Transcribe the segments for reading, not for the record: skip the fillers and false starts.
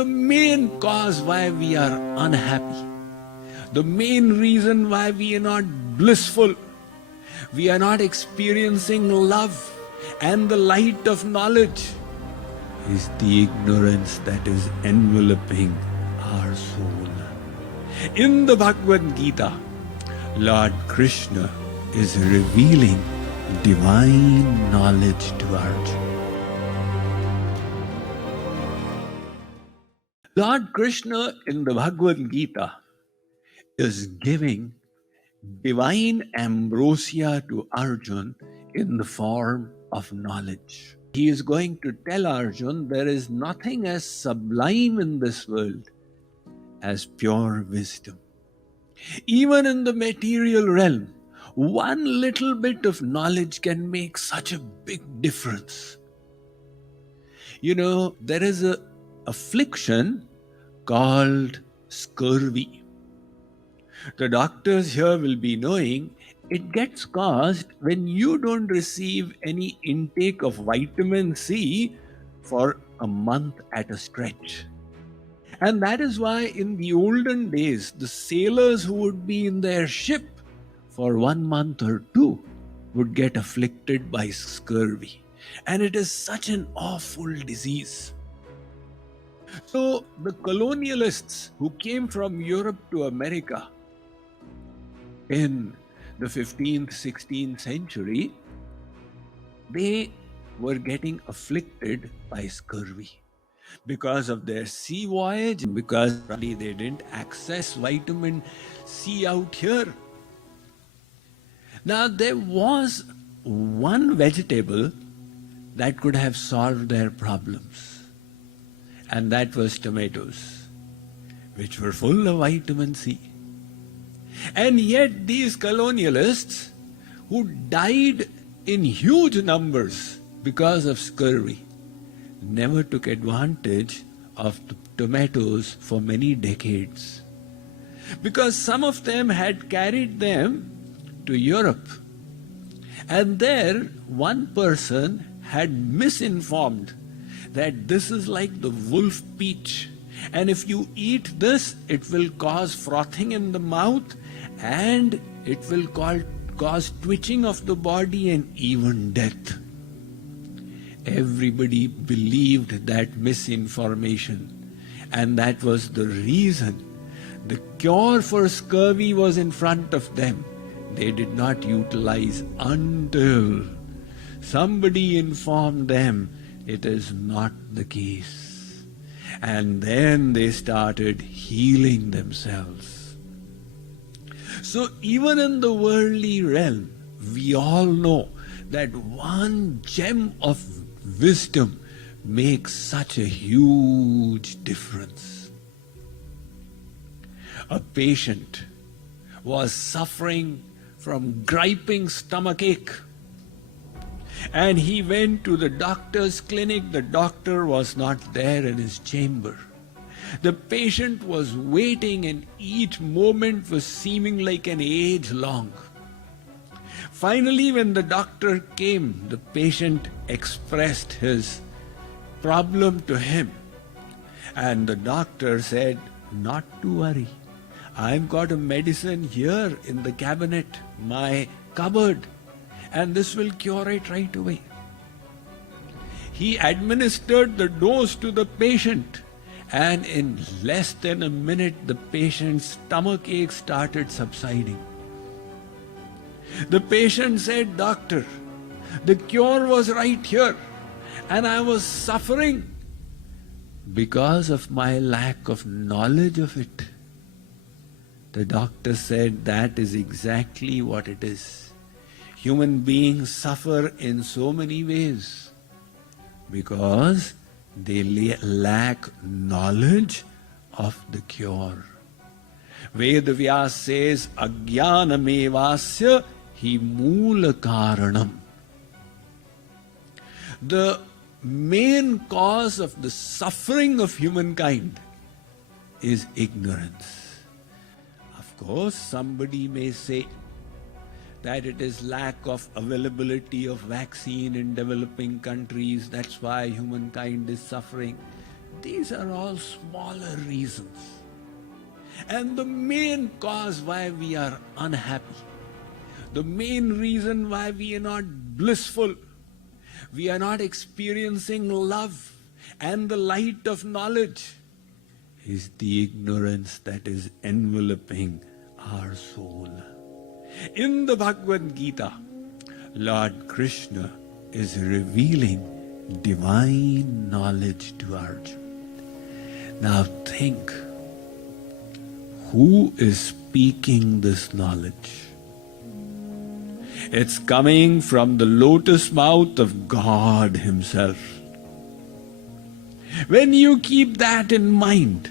the main cause why we are unhappy, the main reason why we are not blissful, we are not experiencing love and the light of knowledge, is the ignorance that is enveloping our soul. In the Bhagavad Gita, Lord Krishna is revealing divine knowledge to Arjun. Lord Krishna in the Bhagavad Gita is giving divine ambrosia to Arjun in the form of knowledge. He is going to tell Arjun there is nothing as sublime in this world as pure wisdom. Even in the material realm, one little bit of knowledge can make such a big difference. You know, there is an affliction called scurvy. The doctors here will be knowing it gets caused when you don't receive any intake of vitamin C for a month at a stretch. And that is why in the olden days, the sailors who would be in their ship for 1 month or 2 would get afflicted by scurvy. And it is such an awful disease. So the colonialists who came from Europe to America in the 15th, 16th century, they were getting afflicted by scurvy because of their sea voyage, because they didn't access vitamin C out here. Now, there was one vegetable that could have solved their problems, and that was tomatoes, which were full of vitamin C. And yet these colonialists who died in huge numbers because of scurvy never took advantage of the tomatoes for many decades, because some of them had carried them to Europe, and there one person had misinformed that this is like the wolf peach, and if you eat this, it will cause frothing in the mouth and it will cause twitching of the body and even death. Everybody believed that misinformation, and that was the reason the cure for scurvy was in front of them. They did not utilize until somebody informed them it is not the case. And then they started healing themselves. So even in the worldly realm, we all know that one gem of wisdom makes such a huge difference. A patient was suffering from griping stomachache, and he went to the doctor's clinic. The doctor was not there in his chamber. The patient was waiting, and each moment was seeming like an age long. Finally, when the doctor came, the patient expressed his problem to him. And the doctor said, "Not to worry. I've got a medicine here in the cabinet, my cupboard, and this will cure it right away." He administered the dose to the patient, and in less than a minute, the patient's stomach ache started subsiding. The patient said, "Doctor, the cure was right here, and I was suffering because of my lack of knowledge of it." The doctor said, "That is exactly what it is. Human beings suffer in so many ways because they lack knowledge of the cure." Vedas says, "Ajnanamevasya hi moola karanam." The main cause of the suffering of humankind is ignorance. Of course, somebody may say that it is lack of availability of vaccine in developing countries, that's why humankind is suffering. These are all smaller reasons. And the main cause why we are unhappy, the main reason why we are not blissful, we are not experiencing love and the light of knowledge, is the ignorance that is enveloping our soul. In the Bhagavad Gita, Lord Krishna is revealing divine knowledge to Arjun. Now think, who is speaking this knowledge? It's coming from the lotus mouth of God Himself. When you keep that in mind,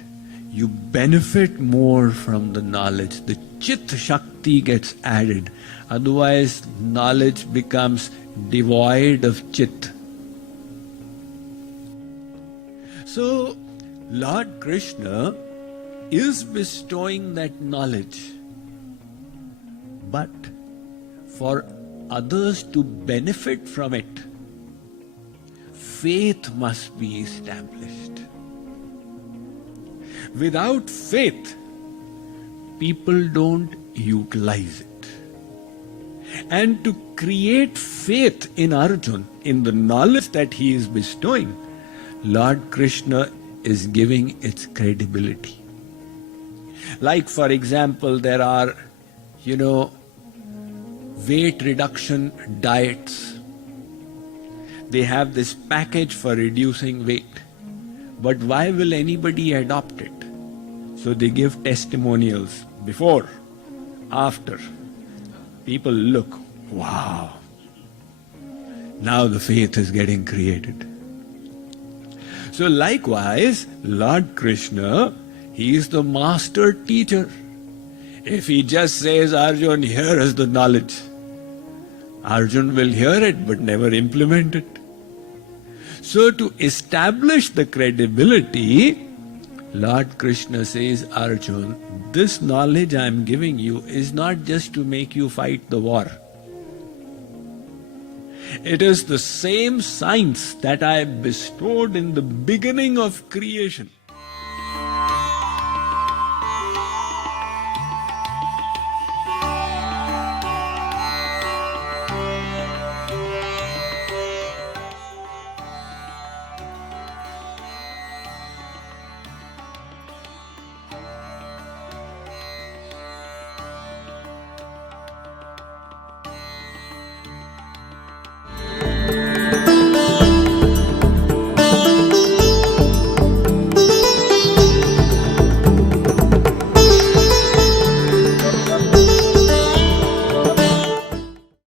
you benefit more from the knowledge. The Chit Shakti gets added. Otherwise, knowledge becomes devoid of Chit. So, Lord Krishna is bestowing that knowledge. But for others to benefit from it, faith must be established. Without faith, people don't utilize it. And to create faith in Arjun, in the knowledge that he is bestowing, Lord Krishna is giving its credibility. Like, for example, there are, weight reduction diets. They have this package for reducing weight. But why will anybody adopt it? So they give testimonials before, after. People look, wow, now the faith is getting created. So likewise, Lord Krishna, He is the master teacher. If He just says, Arjun, here is the knowledge, Arjun will hear it but never implement it. So to establish the credibility, Lord Krishna says, Arjun, this knowledge I am giving you is not just to make you fight the war. It is the same science that I bestowed in the beginning of creation.